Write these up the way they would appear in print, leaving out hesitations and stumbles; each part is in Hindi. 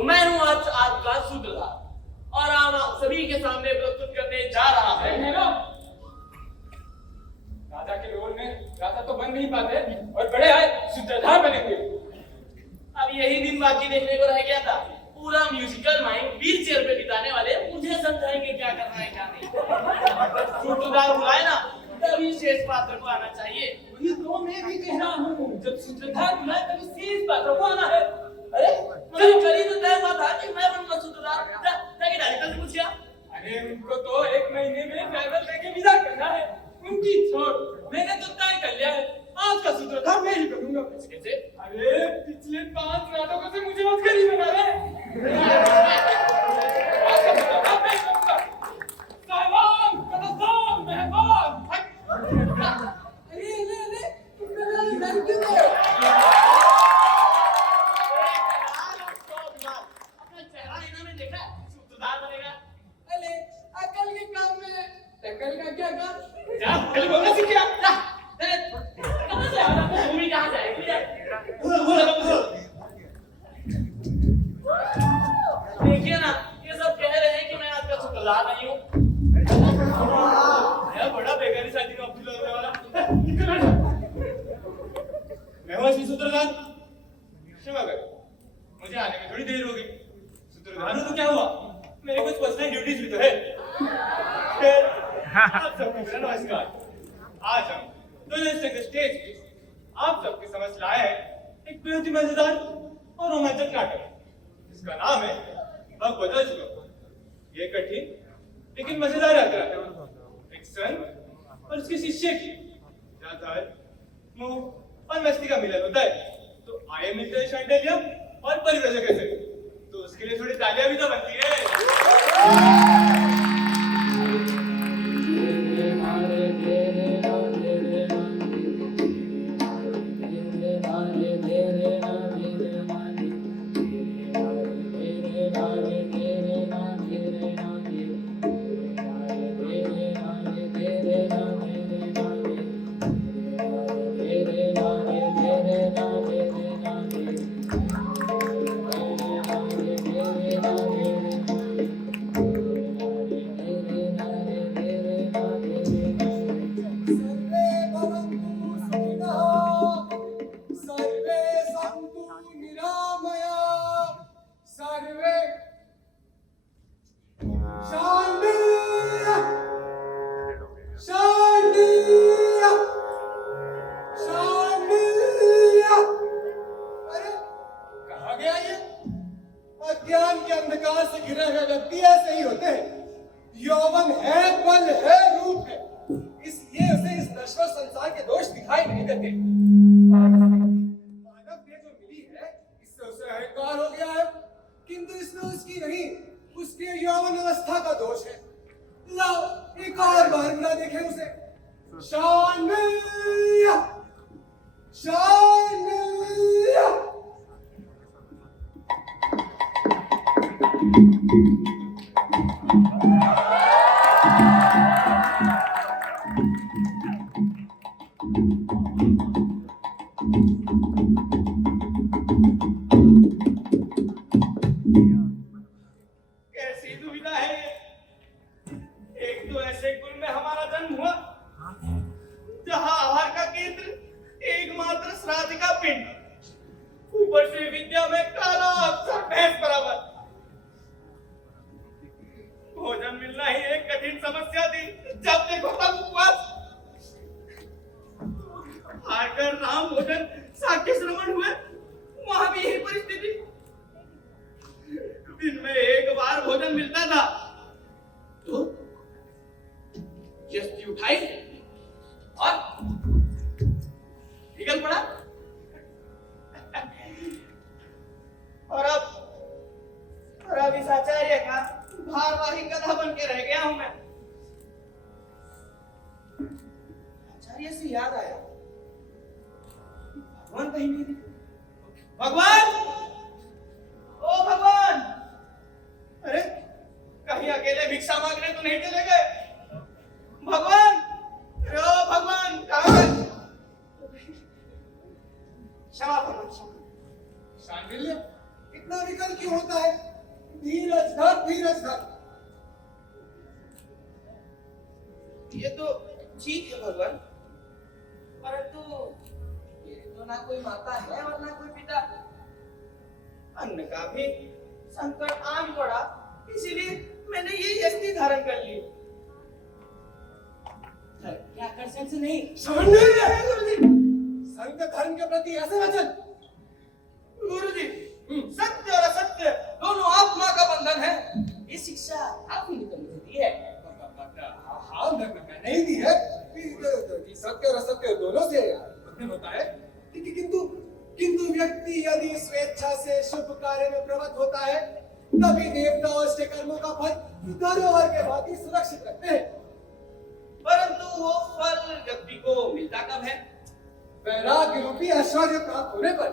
तो मैं हूँ आज आपका सूत्रधार और आप सभी के सामने प्रस्तुत करने जा रहा है राजा के रोल में राजा तो बन नहीं पाते और बड़े आए सूत्रधार बनेंगे। अब यही दिन बाकी देखने को रह गया था। पूरा म्यूजिकल माइंड व्हील चेयर पे बिताने वाले मुझे समझाएंगे क्या करना है क्या नहीं। सूत्रधार बुलाए ना तभी शेष पात्र को आना चाहिए। वही तो मैं भी कह रहा हूँ, जब सूत्रधार बुलाए तभी शेष पात्र को आना है। अरे मुझे कल ही तो तय हुआ था कि मैं बनूंगा सूत्रधार। जाके डायरेक्टर से पूछिया। अरे उनको तो 1 महीने में फेयरवेल देके विदा करना है, उनकी छोड़। मैंने तो तय कर लिया है, आज का सूत्रधार मैं ही बनूंगा। कैसे? अरे पिछले 5 नाटकों से मुझे मत करी बना रहे। आज का सूत्रधार मैं ही बनूंगा। साहबान, कदम, मेहमान। अरे तुम मेरा डर क्यों है? अपना चेहरा आईना में देखा सूत्रधार बनेगा। अरे अकल के काम में टक्कर का क्या काम? जा कल बोलना सीख गया। जा कहां से आ रहा है? भूमि कहां जाएगी? देखिए ना, ये सब कह रहे हैं कि मैं आपका सूत्रधार नहीं हूँ। यह बड़ा बेकारी शादी में अब्दुल्ला होने वाला। मैं हूँ असली सूत्रधार। क्षमा कर, मुझे आने में थोड़ी देर होगी। सूत्रधार हो तो क्या हुआ, मेरे कुछ पर्सनल ड्यूटीज भी तो है। आप सबको मेरा नमस्कार। आज हम दोनों स्टेज पे आप सबके समझ लाए हैं एक बेहद ही मजेदार और रोमांचक नाटक, जिसका नाम है भगवत। ये कठिन लेकिन मजेदार यात्रा है एक संत और उसके शिष्य की, जहाँ धर्म, मोह और मस्ती का मिलन होता है। तो आए मिलते हैं शांडिल्य और परिव्रजक से, तो उसके लिए थोड़ी तालियां भी तो बनती है। इतना विकल क्यों होता है? धीरज धर, धीरज धर। ये तो ठीक है भगवान, परंतु ये तो ना कोई माता है और ना कोई पिता। अन्न का भी संकट आन पड़ा, इसीलिए मैंने ये यष्टि धारण कर ली। क्या कर सकते नहीं। गुरुजी, संत धर्म के प्रति ऐसे वचन। गुरुजी, सत्य और असत्य दोनों आत्मा का बंधन है। ये शिक्षा आपने तो मुझे दी है। हाँ, मैं नहीं दी है कि सत्य और असत्य दोनों से बंधन होता है। किंतु व्यक्ति यदि स्वेच्छा से शुभ कार्य में प्रवृत्त होता है, तभी देवता उसके कर्मों का फल धरोहर के भांति सुरक्षित रखते हैं। परंतु वो फल व्यक्ति को मिलता कब है? वैराग्य रूपी ऐश्वर्य प्राप्त होने पर।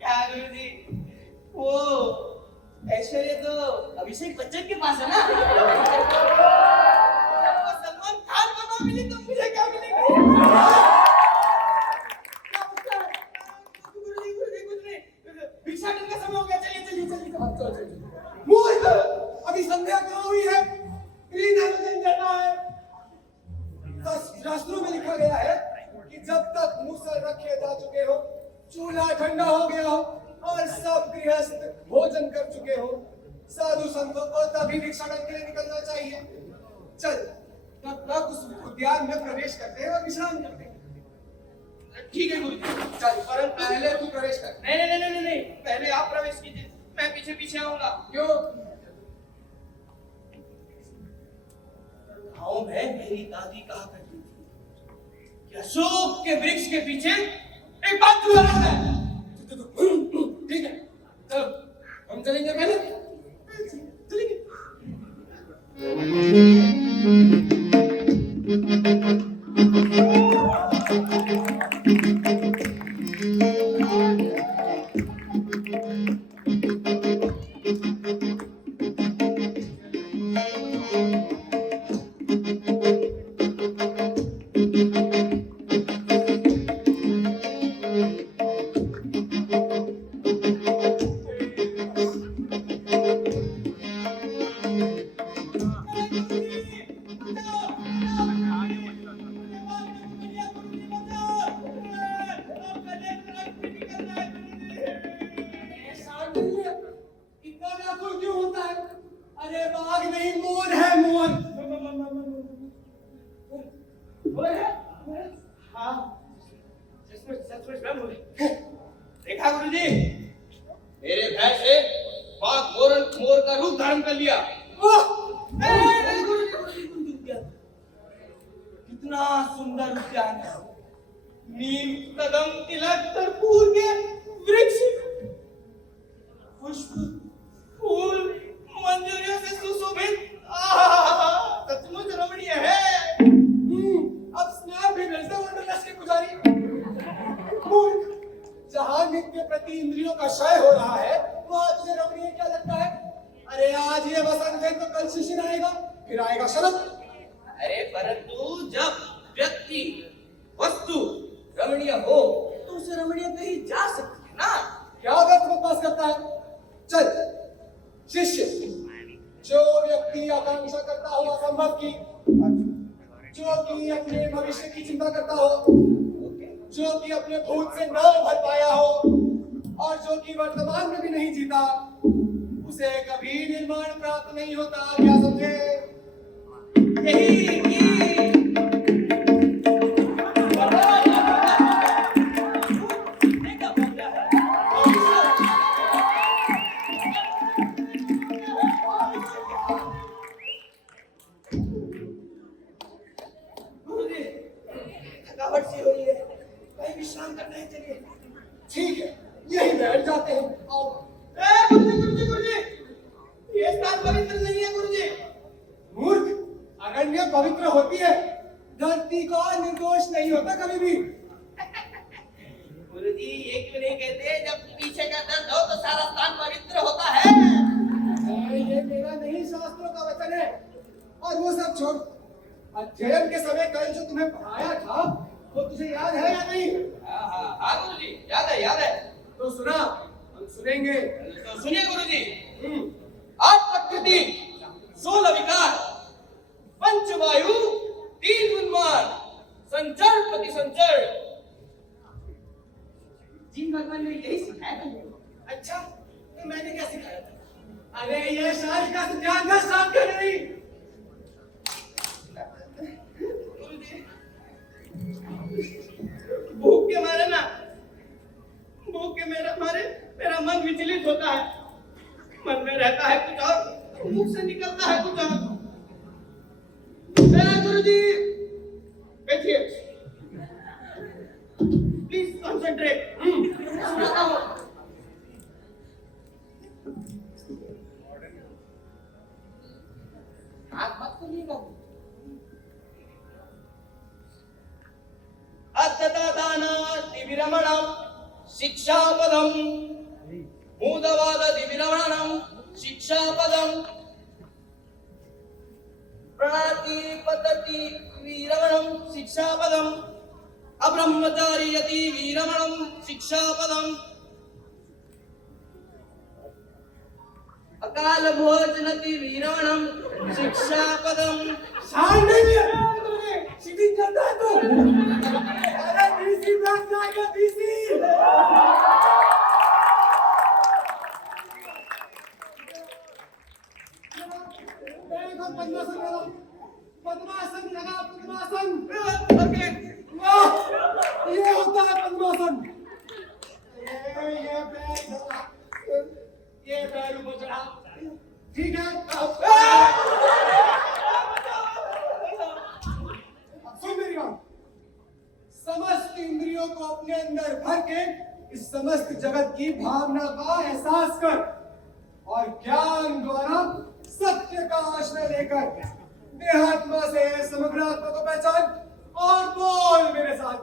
क्या गुरुजी, वो ऐश्वर्य तो अभिषेक बच्चन के पास है ना। जब वो सलमान खान को ना मिली तो मुझे क्या मिलेगा? गुरुजी कुछ नहीं, भिक्षाटन का समय हो गया, चलिए। मूर्ख, अभी संध्या कहाँ हुई है? ग्रीन हाइड्रोजन जलना है। शास्त्रों में लिखा गया है कि जब तक मूसल रखे जा चुके हो, चूल्हा ठंडा हो गया हो और सब गृहस्थ भोजन कर चुके हो, साधु संतों को तभी भिक्षाटन के लिए निकलना चाहिए। चल, तब तक उस उद्यान में प्रवेश करते हैं और विश्राम करते हैं। ठीक है गुरुजी। चल, परंतु पहले तू प्रवेश कर। नहीं, पहले आप प्रवेश कीजिए, मैं पीछे पीछे आऊंगा। क्यों? गाँव में मेरी दादी कहा करती थी कि अशोक के वृक्ष के पीछे एक बात रहता है। ठीक है, चलो हम चलेंगे पहले। चलेंगे। इतना व्याकुल क्यों होता है? अरे बाघ नहीं, मोर है, मोर। मोर है? हाँ, सचमुच मैं मोर। देखा गुरुजी, मेरे भय से बाघ मोर का रूप धारण कर लिया। कितना सुंदर उद्यान है। नीम, कदम, तिलक, कर्पूर के वृक्ष, पुष्प, फूल, मंजरियों से सुशोभित। सचमुच रमणीय है। अब स्नान भी भेज दो वंडरलस्ट के पुजारी। मूर्ख, जहां नित्य प्रति इंद्रियों का क्षय हो रहा है, वहां तुझे रमणीय क्या लगता है? अरे आज ये वसंत है तो कल शिशिर आएगा, फिर आएगा शरद। अरे परंतु जब व्यक्ति वस्तु रमणीय हो तो उसे रमणीय कही जा सकती है ना। क्या व्यर्थ बकवास करता है? चल शिष्य, जो व्यक्ति आकांक्षा करता हो असंभव की, जो कि अपने भविष्य की चिंता करता हो, जो कि अपने भूत से ना उभर पाया हो और जो कि वर्तमान में भी नहीं जीता, उसे कभी निर्माण प्राप्त नहीं होता। क्या समझे? यही थकावट सी हो रही है, कहीं विश्राम करना है। चलिए। ठीक है, यही बैठ जाते हैं। आओ। गुरुजी, ये स्थान पवित्र नहीं है गुरुजी। मूर्ख, अरण्य पवित्र होती है, धरती का निर्दोष नहीं होता कभी भी। गुरुजी, ये क्यों नहीं कहते जब पीछे का दर्द हो तो सारा स्थान पवित्र होता है? ये मेरा नहीं, शास्त्रों का वचन है। और वो सब छोड़, अध्ययन के समय कल जो तुम्हें पढ़ाया था वो तुझे याद है या नहीं? हाँ गुरुजी, याद है। तो सुना, हम सुनेंगे। तो सुनिए गुरुजी। हम्म, 8 प्रकृति, 16 विकार, 5 वायु, 3 उन्माद, संचर प्रति संचर। जी भगवान ने यही सिखाया था। अच्छा, तो मैंने क्या सिखाया था? अरे ये शादी का ध्यान था, शाम का नहीं। गुरुजी, भूख के मारे ना, भूख के मेरा मन विचलित होता है। मन में रहता है कुछ और, मुख से निकलता है कुछ और। मेरा गुरुजी, बैठिए। Please concentrate. सुनाता हूँ। हाथ मत खोलिएगा। अत्यदानातिविरमणं शिक्षापदं मूढवादतिविरमणं शिक्षापदं प्रातिपततिविरमणं शिक्षापदं अब्रह्मचार्यतिविरमणं शिक्षापदं अकाल भोजनतिविरमणं शिक्षापदं। शान नहीं लिया तुमने, सीधी करता है तू। अरे बीसी ब्लॉक जाएगा, बीसी। देखो पद्मासन लगा, पद्मासन लगा, पद्मासन। वाह, ये होता है पद्मासन। ये पैर ऊपर चढ़ा, ठीक है। अब सुन मेरी बात, समस्त इंद्रियों को अपने अंदर भर के इस समस्त जगत की भावना का एहसास कर और ज्ञान द्वारा सत्य का आश्रय लेकर देहात्मा से समग्र आत्मा को पहचान और बोल मेरे साथ।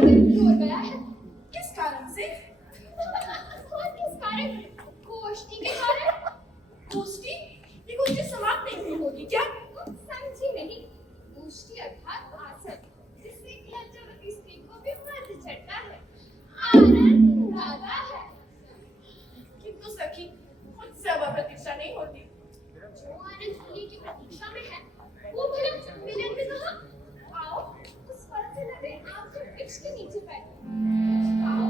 दूर गया है। किस कारण से? और किस कारण? गोष्ठी के कारण। गोष्ठी? ये गोष्ठी समाप्त नहीं हुई होगी क्या? समझी नहीं। गोष्ठी अर्थात आसन, जिससे लज्जावती स्त्री को भी मर्द चढ़ता है, आनंद आता है। किंतु सखी, मुझसे अब प्रतीक्षा नहीं होती। जो आनंद होली की प्रतीक्षा में है, वो भला मिलन में कहाँ? आओ, उस पर से लगे आपके वृक्ष के नीचे बैठो। आओ,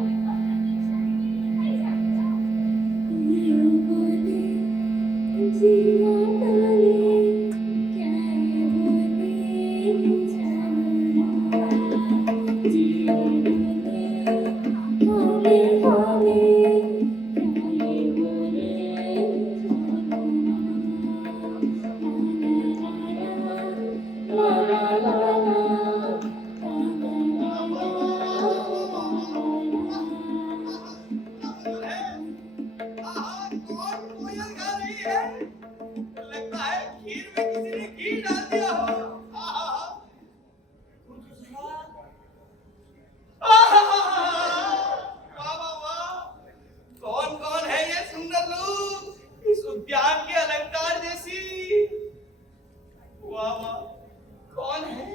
महका रही है, लगता है खीर में किसी ने घी डाल दिया हो। वाह वाह वाह, कौन कौन है ये सुंदर लोग इस उद्यान के अलंकार जैसी? वाह वाह, कौन है?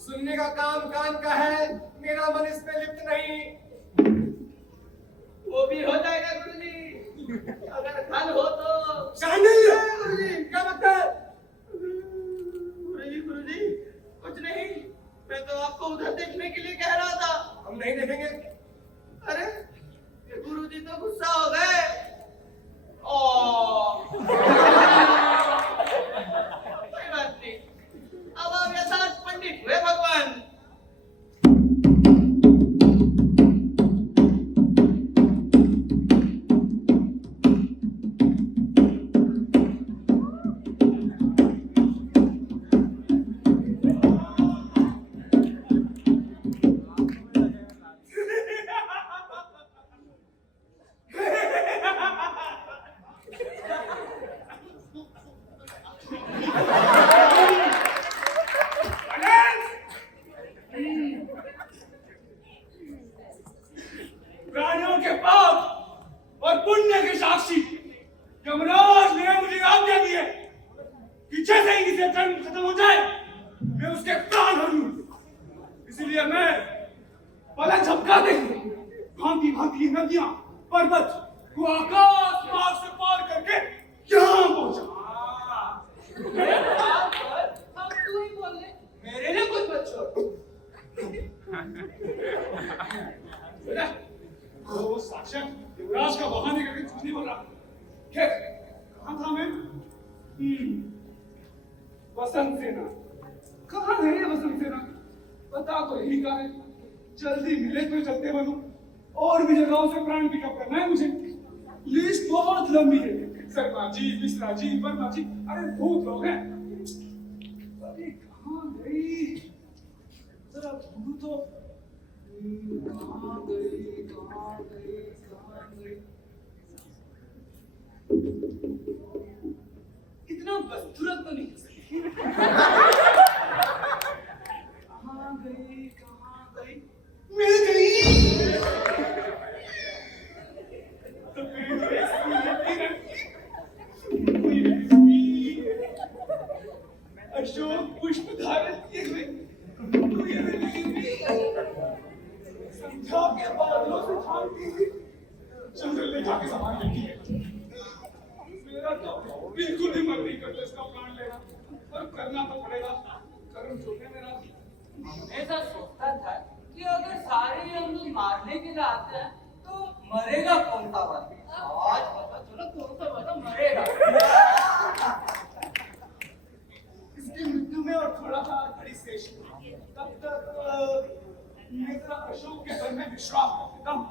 सुनने का काम कान का है, मेरा मन इसमें लिप्त नहीं। वो भी हो जाएगा गुरुजी, अगर धन हो तो। शांडिल्य गुरुजी, क्या बात है? गुरुजी कुछ नहीं, मैं तो आपको उधर देखने के लिए कह रहा था। हम नहीं देखेंगे। अरे गुरुजी तो गुस्सा हो गए। कोई बात नहीं, अब आप यथार्थ पंडित हुए भगवान। प्राणियों के पाप और पुण्य के साक्षी यमराज ने मुझे आज्ञा दी है कि जैसे ही इसे जन्म खत्म हो जाए मैं उसके प्राण हो लूं। इसलिए मैं पलक झपकाते ही भांति भांति नदियां पर्वत को आकाश मार्ग से पार करके यहाँ पहुंचा। अब तू ही बोल ले, मेरे लिए कुछ मत छोड़। वो साक्षात युवराज का बहाने करके कुछ नहीं बोल रहा। खैर कहाँ था मैं? वसंत सेना। कहाँ है ये वसंत सेना? पता तो यही का है, जल्दी मिले तो चलते बनूं। और भी जगहों से प्राण पिकअप करना है मुझे। लिस्ट बहुत लंबी है। शर्मा जी, मिश्रा जी, वर्मा जी, अरे बहुत लोग हैं। अरे कहाँ गई? जरा ढूंढूं तो। कहाँ गई? कहाँ गई? कहाँ गई? इतना बदसूरत तो नहीं हो सकती। कहाँ गई? कहाँ गई? मिल गई। तो अशोक पुष्प धारण किए हुए संध्या के बादलों से झांकती हुई चंद्रलेखा के समान लगती है। मेरा तो बिल्कुल भी मन नहीं करता इसका प्राण लेना, पर करना तो पड़ेगा। कर्म जो है मेरा। ऐसा सोचता था कि अगर सारे हम लोग मारने के लिए आते हैं तो मरेगा कौन सा वाला? आज पता चला कौन सा वाला मरेगा। इसकी मृत्यु में और थोड़ा सा घड़ी शेष है। तब तक मैं जरा अशोक के घर में विश्राम कर लेता हूँ।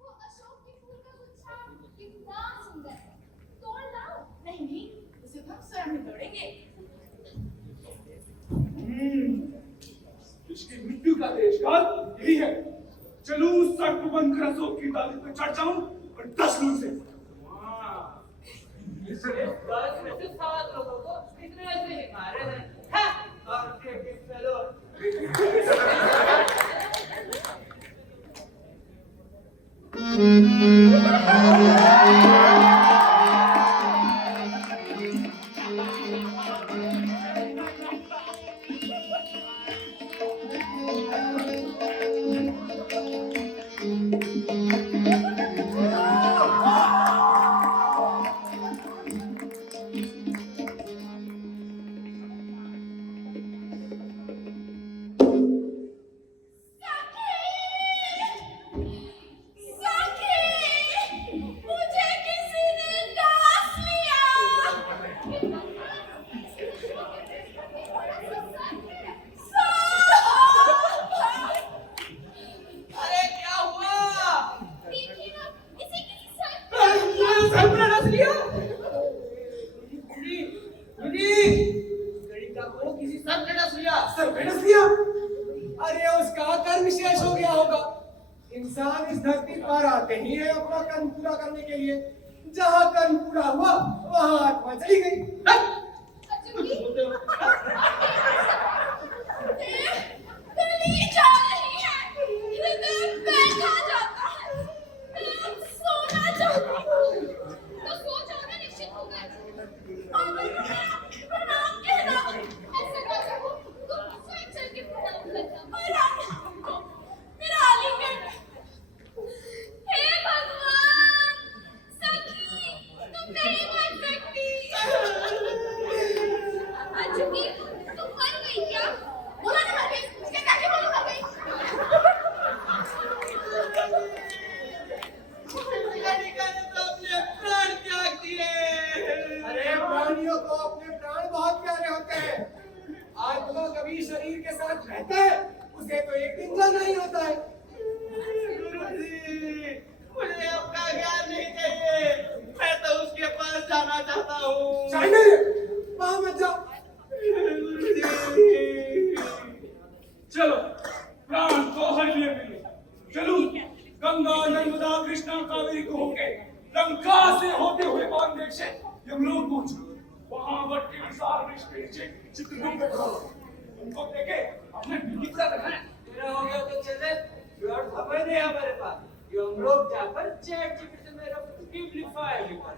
वो अशोक के फूल का गुच्छा कितना सुंदर है, तोड़ लाओ। नहीं नहीं, उसे तो हम स्वयं ही तोड़ेंगे। इसकी मृत्यु का देशकाल यही है। चलूं सड़क बंद कर अशोक की डाली पे चढ़ जाऊं और 10 लूट से। इस 10 में से 7 लोगों को इतने ऐसे ही मारे हैं। हाँ, और के फेलो। मुझे किसी ने डांस लिया। अरे क्या हुआ? देखिए ना, इसे किसी सर सर पर डांस लिया? गणिता को किसी सर ने डांस लिया। सर भेड़ दिया। अरे उसका कर्म शेष हो गया होगा। इंसान इस धरती पर आते ही है अपना कर्म पूरा करने के लिए। जहाँ कर्म पूरा हुआ वहाँ आत्मा चली गई। अजूबी गली जा रही है, हृदय बैठा जाता है। मैं अब सोना चाहती हूँ। तो सो जाओ ना, निश्चित होकर। और प्रणाम कहना। ऐसा ना करो, तुम स्वयं चल के प्रणाम करना। मेरा आलिंगन। हे भगवान, सखी तुम नहीं बन सकती। अजूबी, तुम मर गई क्या? बोला ना मर गई, इसके ताकि बोलो मर गई। गणिका ने तो अपने प्राण त्याग दिए। अरे प्राणियों को अपने प्राण बहुत प्यारे होते हैं। आत्मा कभी शरीर के साथ रहता है, उसे तो एक दिन जाना ही होता है। गुरुजी, मुझे आपका ज्ञान नहीं चाहिए। मैं तो उसके पास जाना चाहता हूँ। शाइनिंग, वहाँ मत जाओ। गुरुजी। चलो प्राण को हर लिए मिले। चलो गंगा नर्मदा कृष्णा कावेरी को होके लंका से होते हुए बांग्लादेश से यमलोक पहुंचो। वहां वट के विशाल वृक्ष के नीचे चित्रकूट में खड़ो। उनको देखे अपने ड्यूटी पूरा करना है। तेरा हो गया तो चले, और समय नहीं है हमारे पास। हम लोग जाकर चैट जीपीटी से मेरा सिंपलीफाई भी कर।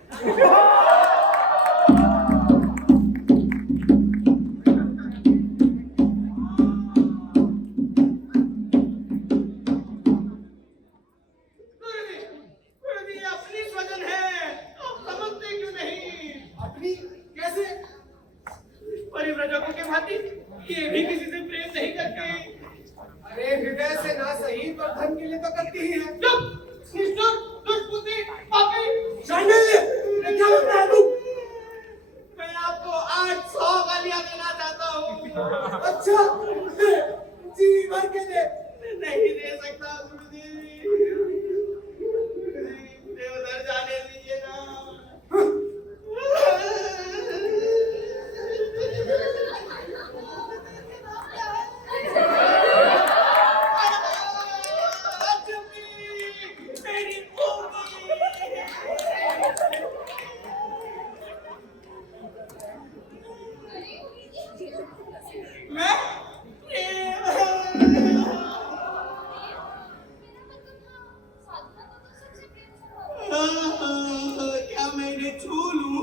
गुरुजी, गुरुजी अपनी स्वजन है, आप समझते क्यों नहीं? अपनी कैसे? परिव्रजकों के भांति ये भी किसी से प्रेम नहीं करती। अरे हृदय से ना सही पर धन के लिए तो करती ही है। चुप, निष्ठुर, दुष्पुत्री, पापी। शाइनिंग, क्या बोलता है तू? मैं आपको 800 गालियां देना चाहता हूँ। अच्छा, जी भर के दे। नहीं दे सकता गुरुजी। मुझे उधर जाने दीजिए ना। मेरी मैं प्रेम क्या मैं इन्हें छू लूं?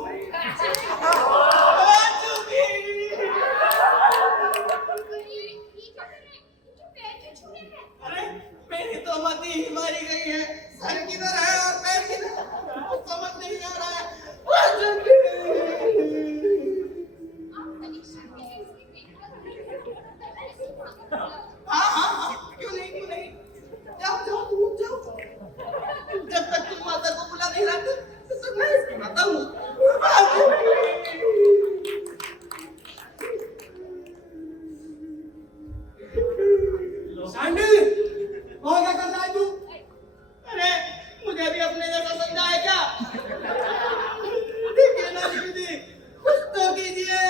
अरे मेरी तो मति ही मारी गई है। सर किधर है और पैर किधर? कुछ समझ नहीं आ रहा है। हाँ हाँ हाँ, क्यों नहीं जाओ जाओ तुम जाओ। जब तक तुम माता को बुला नहीं लाते तब तक मैं इसको लाता हूँ। शाइनिंग, वहाँ क्या कर रहा है तू? अरे मुझे भी अपने जैसा समझा है क्या? देखिए ना दीदी, कुछ तो कीजिए।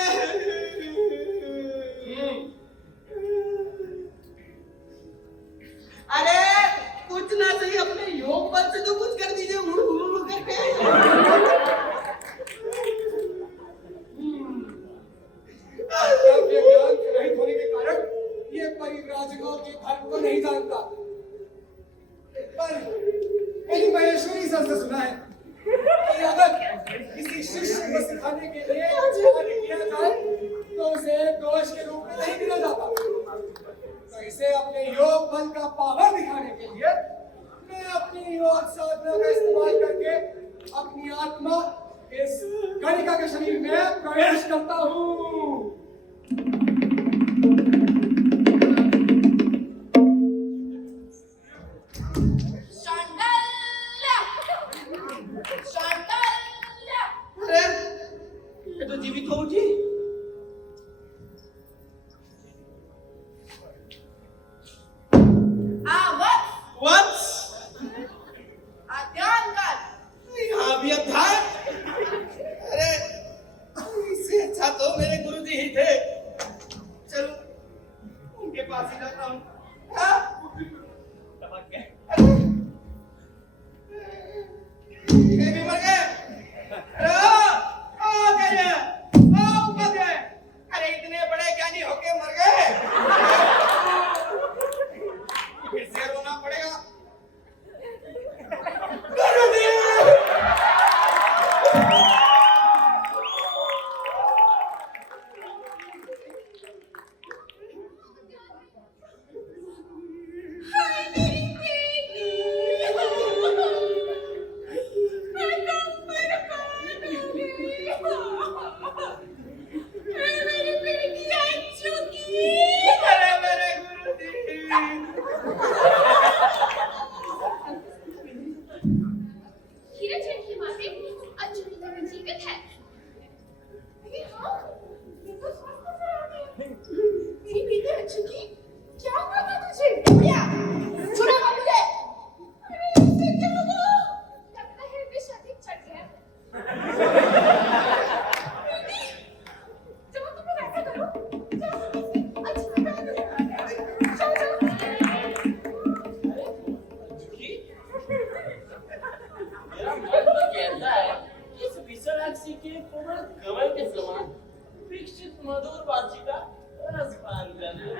अरे कुछ ना सही अपने योग बल से तो कुछ कर दीजिए। उड़ उड़ उड़ करके। कर्तव्य ज्ञान से रहित होने के कारण ये परिव्राजकों के धर्म को नहीं जानता। पर यदि मैं सर से सुना है कि अगर किसी शिष्य को सिखाने के लिए कार्य किया जाए तो उसे दोष के रूप में नहीं गिना जाता। तो इसे अपने योग बल का पावर दिखाने के लिए मैं अपनी योग साधना का इस्तेमाल करके अपनी आत्मा इस गणिका के शरीर में प्रवेश करता हूँ। अरे ये तो जीवित हो उठी। What? यहाँ भी अध्याय? अरे इससे अच्छा तो मेरे गुरुजी ही थे। चलो उनके पास ही जाता हूँ। हाँ? टपक गए। ये भी मर गए। अरे ओ गए, ओ ऊपर गए। अरे इतने बड़े ज्ञानी होके मर गए। फिर से रोना पड़ेगा। गुरुजी! हाय मेरी बेटी, मैं तो बर्बाद हो गई। मेरी बेटी आ चुकी। अरे मेरे गुरुजी! हीराचंद की माते अंजलि तो जीवित है। अरे हाँ, ये तो स्वास्थ्य नजर आ रही है। मेरी बेटी अंजलि, क्या हुआ था तुझे? भैया, छुड़ा मत मुझे। अरे इससे क्या हुआ? लगता है विष अधिक चढ़ गया। बेटी, चलो तुम लोग ऐसा करो। चलो, अच्छा चलो। मेरा मन तो कहता है इस विशालाक्षी के कोमल कमल के समान विकसित मधुर बातचीत का रस पान कर लूं।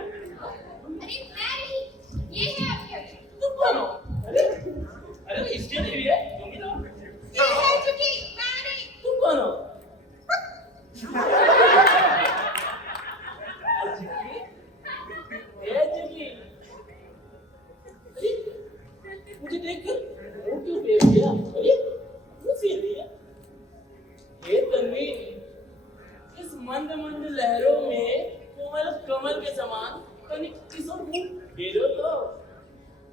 अरे मैं नहीं, ये है आपकी अंजलि। तुम कौन हो? अरे इसके लिए भी है, तुम ही तो। ये है चुकी, मैं नहीं। तुम कौन हो? ये चुकी। मुझे देखकर वो क्यों बेच गया? अरे क्यों सी रही है? ये तन्वी इस मंद मंद लहरों में कोमल कमल के समान तनिक किसों मुंह घेरो तो।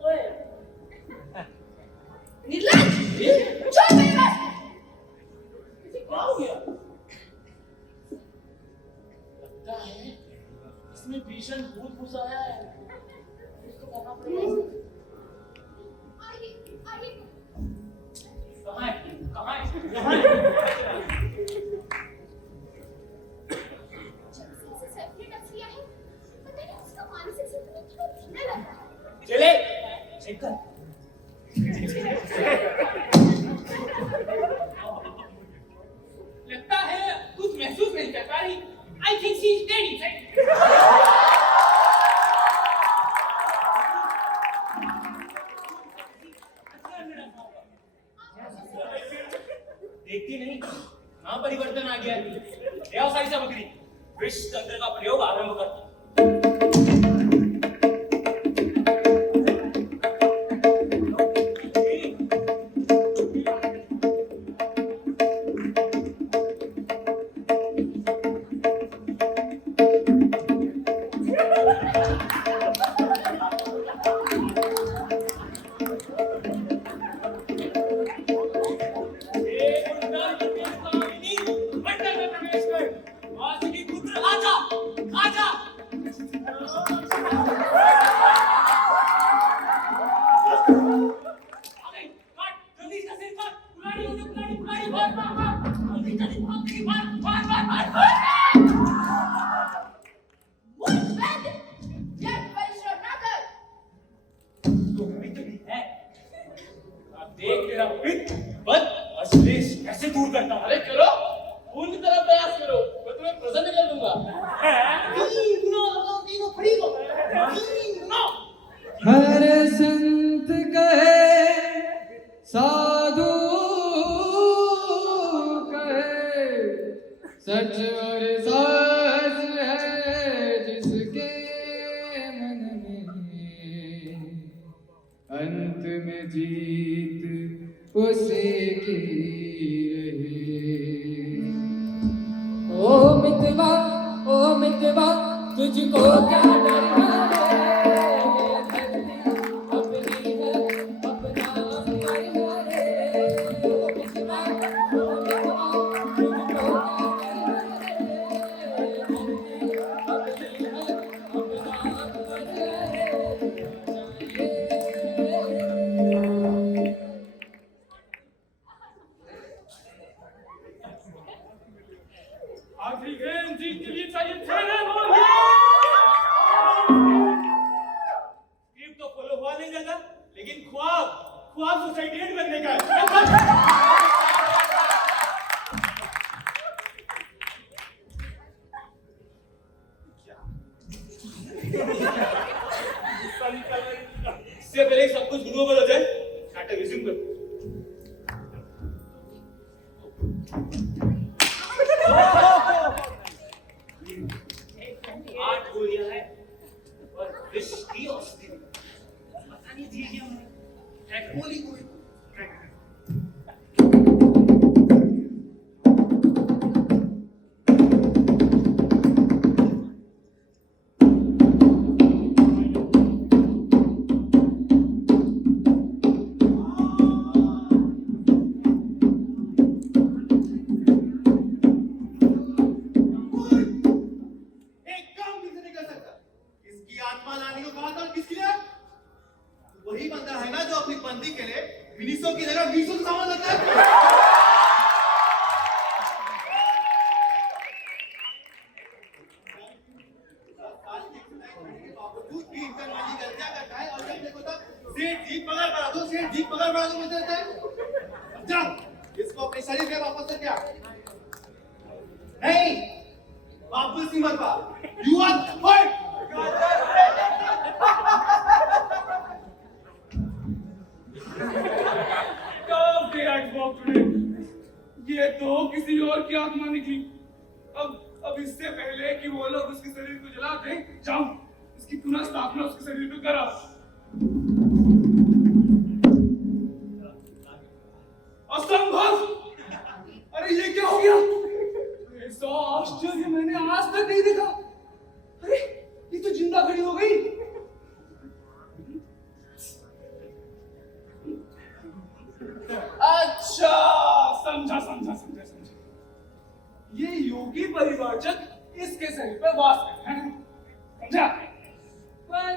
ओए निर्लज! ये छोड़ मेरे पास! इसे क्या हो गया? लगता है इसमें भीषण भूत घुस आया है। इसको करना पड़ेगा। आइए, आइए। कहाँ है? कहाँ है? यहाँ है। जब से इसे सैफी टच लिया है, पता नहीं उसका मानसिक संतुलन क्यों ढीला लग रहा है। चले चेक कर। लगता है कुछ महसूस नहीं कर पा रही। I think she is dead inside. देखती नहीं कहाँ परिवर्तन आ गया है। ले आओ सारी सामग्री, विष तंत्र का प्रयोग आरंभ करता। कैसे दूर करता हूँ? अरे करो, पूरी तरह प्रयास करो, मैं तुम्हें प्रसन्न कर दूंगा। हर संत कहे साधु सच और साहस है जिसके मन में, अंत में जीत उसी की रहे। ओ मितवा तुझको क्या डर है, धरती अपनी है अपना घर है। ओ मितवा तुझको क्या डर है, धरती अपनी है अपना घर है। आखिरी गेंद जीत के लिए चाहिए खेलने वाले। स्क्रिप्ट तो फॉलो हुआ नहीं जाता, लेकिन ख्वाब सोसाइटी बनने का है। इससे पहले सब कुछ ग्लोबल हो जाए, नाटक रिज्यूम कर। आठ गोलियां हैं और विष की औषधि पता नहीं थी क्या है गोली गोली वही बंदा है ना जो अपनी बंदी के लिए मिनीसो की जगह 20 का सामान लाता है। बावजूद भी इंटरनली गलतियां करता है और जब देखो तब सेठ जी पगार बढ़ा दो, सेठ जी पगार बढ़ा दो मुझे देता है। जा इसको अपने शरीर में वापस कर क्या नहीं वापस नहीं मत पा। You are fight. ये तो किसी और की आत्मा निकली। अब इससे पहले कि वो लोग उसके शरीर को जला दें, जाओ इसकी पुनः स्थापना उसके शरीर पे करा। असंभव! अरे ये क्या हो गया? ऐसा आश्चर्य मैंने आज तक नहीं देखा। अरे ये तो जिंदा खड़ी हो गई। अच्छा समझा। ये योगी परिवारजक इसके शरीर पर वास करते हैं, समझा? पर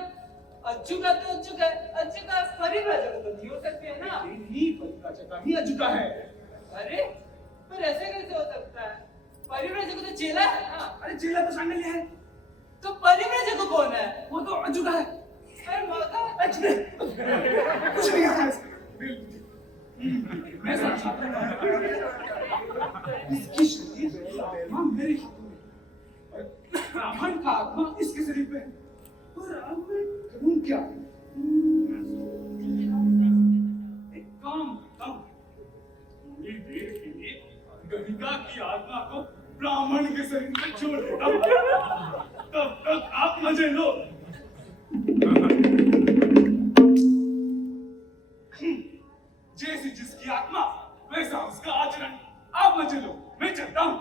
अज्जू का तो अज्जू का परिव्राजक तो नहीं हो सकती है ना। ही परिवारजक का ही अज्जू का है। अरे पर ऐसे कैसे हो सकता है? परिव्राजक तो चेला है ना। अरे चेला तो सांडल्य है। तो परिव्राजक कौन है? वो तो अज्जू का है। अरे मौका कुछ नहीं है मैं साक्षात इसकी शरीर आत्मा मेरे हाथों में और ब्राह्मण का आत्मा इसके शरीर पे है। और अब मैं करूं क्या? एक काम करता हूं, थोड़ी देर के लिए गंगा की आत्मा को ब्राह्मण के शरीर में छोड़ देता हूं। तब तक आप मजे लो। जैसी जिसकी आत्मा वैसा उसका आचरण। आप मजे लो, मैं चलता हूं।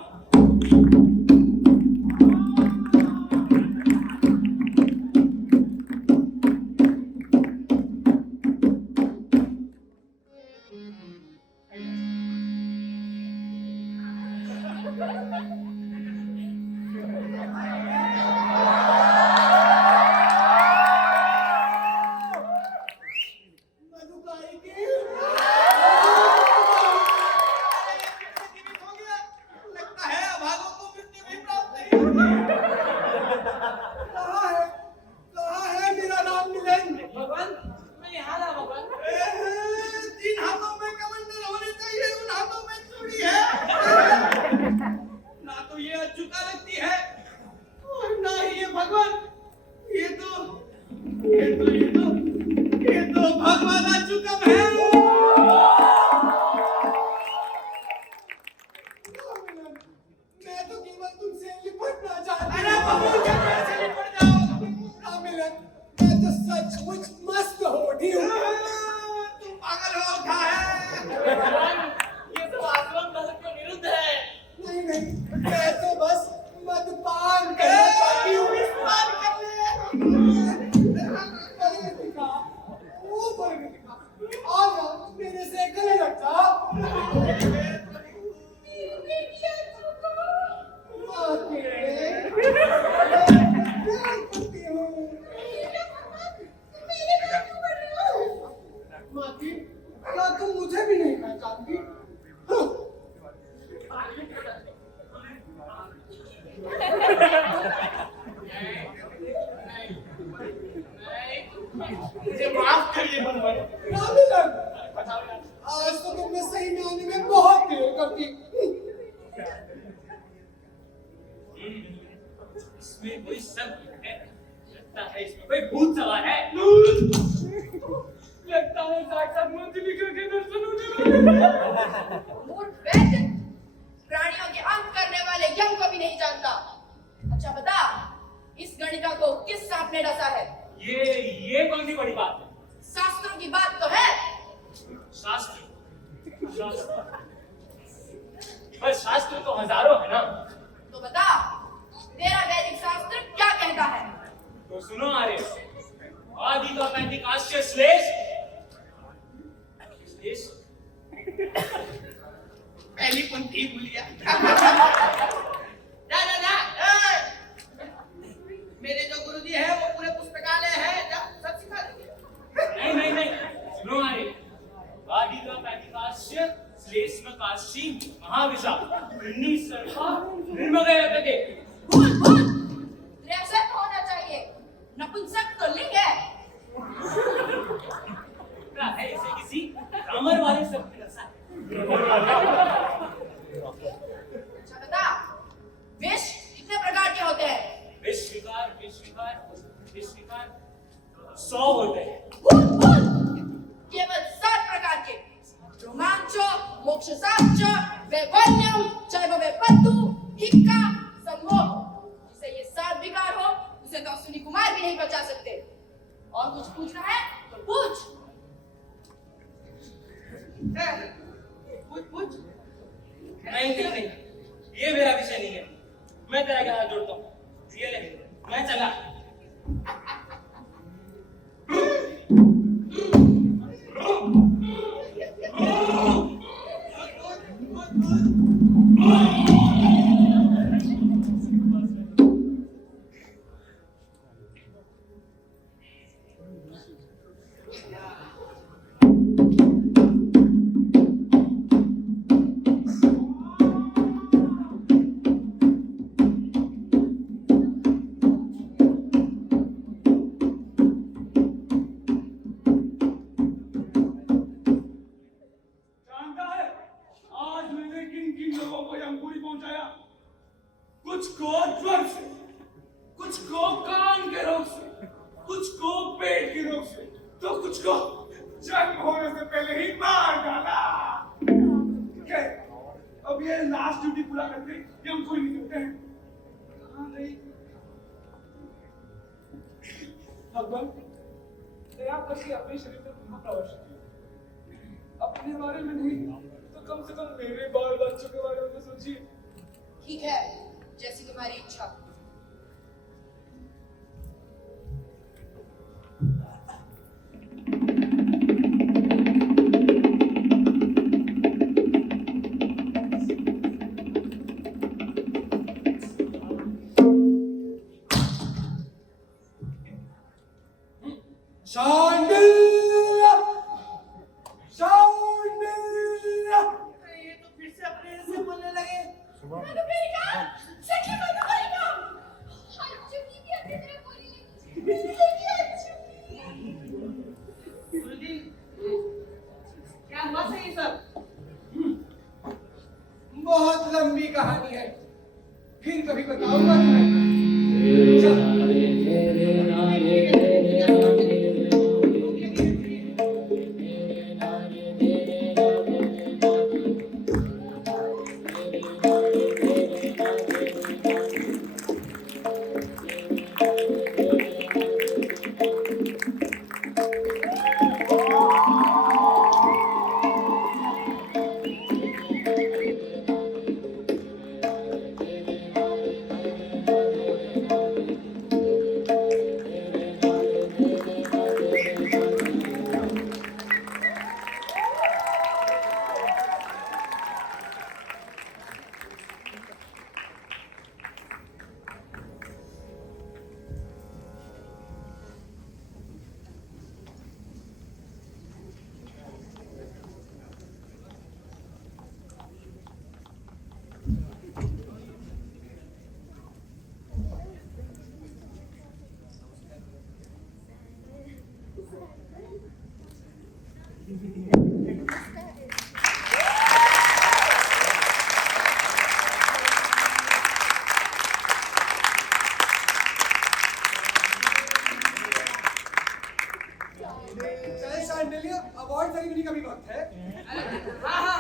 ये तो भगवान आ चुका है। क्या तुम मुझे भी नहीं पहचानती? हाँ, मुझे माफ करिए बनवन। रामलीला, बताओ यार। आज तो तुमने सही में आने में बहुत देर कर दी। इसमें कोई शक है, लगता है इसमें कोई भूत सवार है। लगता है साक्षात मंत्रिका के दर्शन होने वाले। मूर्ख वैद्य, प्राणियों के अंत करने वाले यम को भी नहीं जानता। अच्छा बता, इस गणिका को किस सांप ने डसा है? ये कौन सी बड़ी बात है? शास्त्रों की बात तो है। शास्त्र पर शास्त्र तो हजारों है ना। तो बता, तेरा वैदिक शास्त्र क्या कहता है? तो सुनो आर्य, आदि का पैंतिकाश्य श्लेष पहली पंक्ति भूलिया। जा जा जा। मेरे जो गुरुजी है वो पूरे पुस्तकालय है, जा सब सिखा देंगे। नहीं, सुनो आर्य, आदि का पैंतिकाश्य श्लेष में काशी महाविषा सर्पा निर्मगय तके। भूल त्रेसठ होना चाहिए। नपुंसक तो लिंग है। क्या है इसे किसी ग्रामर वाले शब्द में रसा है। अच्छा बता, विष कितने प्रकार के होते हैं? विश्विकार 100 होते हैं। केवल 7 प्रकार के। रोमांचो, मोक्षसाच्च, वैवन्यम, चैववेपत्तु, हिक्का, सम्मोह। जिसे ये 7 विकार हो, उसे तो अश्विनी कुमार भी नहीं बचा सकते। और कुछ पूछना है तो पूछ। पूछ। नहीं, ये मेरा विषय नहीं है। मैं तेरा क्या हाथ जोड़ता हूँ। ये ले, मैं चला। जानता है आज मैंने किन लोगों को यमपुरी पहुंचाया? कुछ को ज्वर से, कुछ को कान के रोग से, कुछ को पेट के रोग से, तो कुछ को जन्म होने से पहले ही मार डाला। ठीक है, अब ये लास्ट ड्यूटी पूरा करके यमपुरी निकलते हैं। कहाँ गई भगवान? दया करके अपने शरीर में पुनः प्रवेश कीजिए। अपने बारे में नहीं तो कम से कम मेरे बाल बच्चों के बारे में तो सोचिए। ठीक है, जैसी तुम्हारी इच्छा। शांडिल्य! ये तो फिर से अपने से बोलने लगे। मधुपेरिका, सखी मधुपेरिका। हाय चुकी भी अपनी तरह बोलने लगी। गुरुजी, क्या हुआ से ये सब? बहुत लंबी कहानी है, फिर कभी बताऊंगा तुम्हें। चल। अवार्ड सेरेमनी का भी वक्त है। हाँ